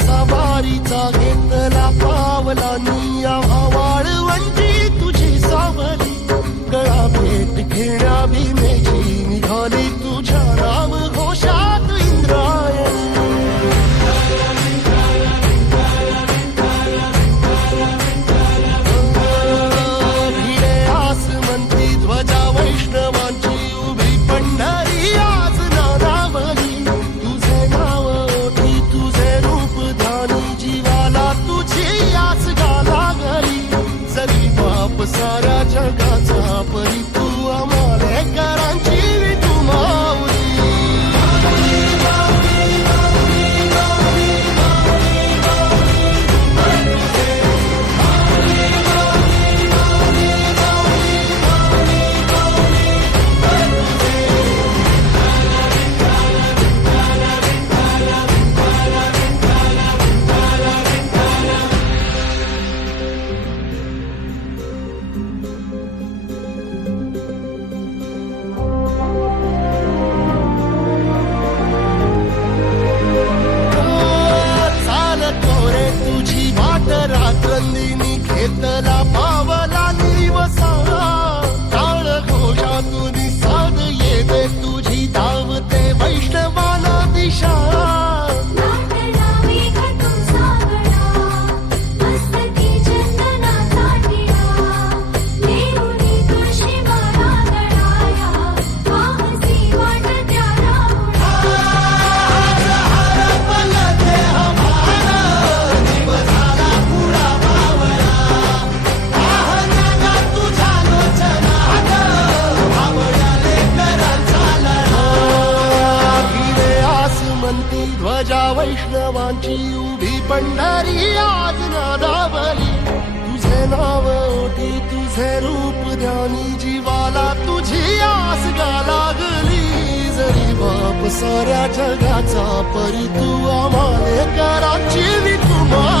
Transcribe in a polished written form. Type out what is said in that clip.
सवारीचा घेतला पावलांनी आव्हा वाळवंटी तुझी सावली गळा भेट घेण्या भीमेची निघाली तुझ्या नाम घोषात इंद्रायणी भिडे आसमंती ध्वजा वैष्णवांची उभी पंढरी आज नादावली तुझे नाव ओठी तुझे रूप ध्यानी जीवाला तुझी आस गा लागली जरी बाप साऱ्या जगाचा परी तू आमालेकरांची तू माऊली रात्रंदिनी घेतला पावला निवसा टाळ घोषातून साध येते तुझी धावते वैष्णवाला दिशा ध्वजा वैष्णवांची उभी पंढरी आज नादावली तुझे नाव ओठी तुझे रूप ध्यानी जीवाला तुझी आस गा लागली जरी बाप साऱ्या जगाचा परी तू आमालेकरांची विठुमा